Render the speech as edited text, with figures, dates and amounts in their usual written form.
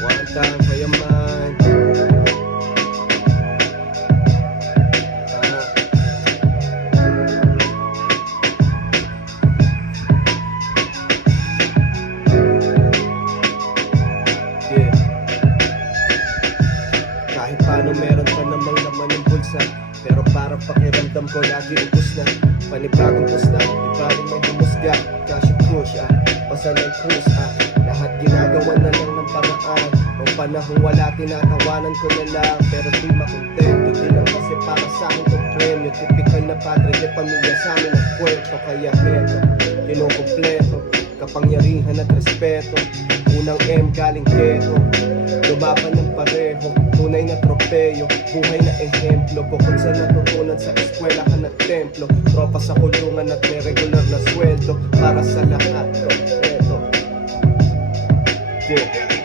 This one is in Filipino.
One time for your mind. Yeah. Kahit paano meron pa namang laman yung bulsa, pero parang pakiramdam ko lagi ubus na. Panibagong pusla, iba rin may humusga. Cash crush pasanay cruise lahat ginagawa na lang ng paraan. Nung panahong wala, tinatawanan ko na lang, pero di makontento. Di lang kasi para sa akin tong premyo. Typical na padre de pamilya sa amin ang puerto. Kaya heto, kinukumpleto, kapangyarihan at respeto. Unang M galing keto, lumaban ng pareho, tunay na tropeyo, buhay na ehemplo. Bukod sa natutunan sa eskwelahan at templo, tropa sa kulungan at may regular na sweldo para sa lahat. Eto, yeah.